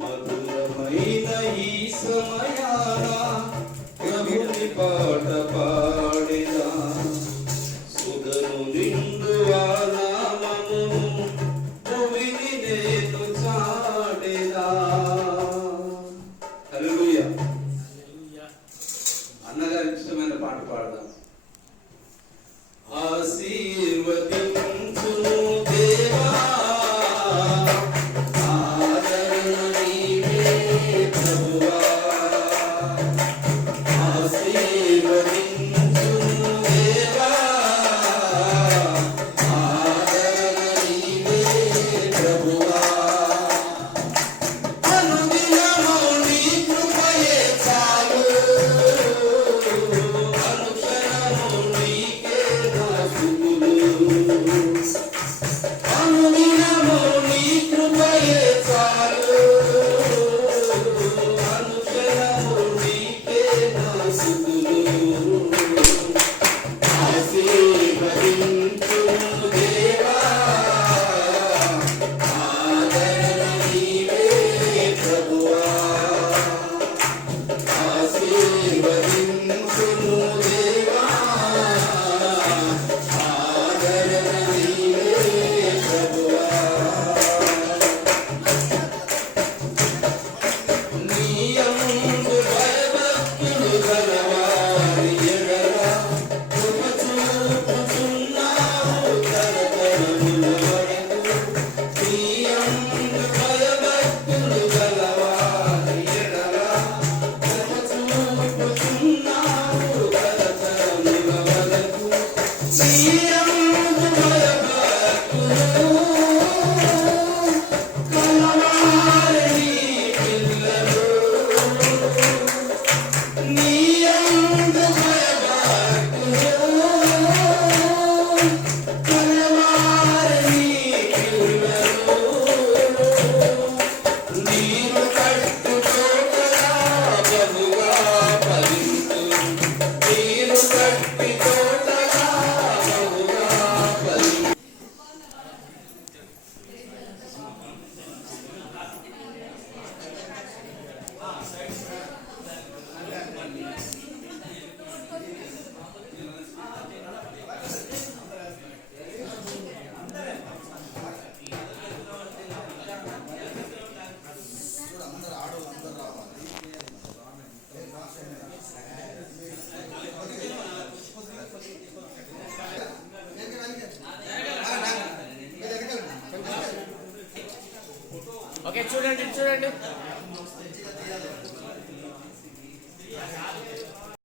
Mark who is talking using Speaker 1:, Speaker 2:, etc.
Speaker 1: మధురమైన ఈ సమయాన ప్రభుని పాట పాడినా? సుధను నిండు ఆనామము నేను చాడినా? అన్నగారి ఇష్టమైన పాట పాడదాం. ఆశీర్వదింపు Hallelujah. Yeah.
Speaker 2: ఓకే చూడండి చూడండి.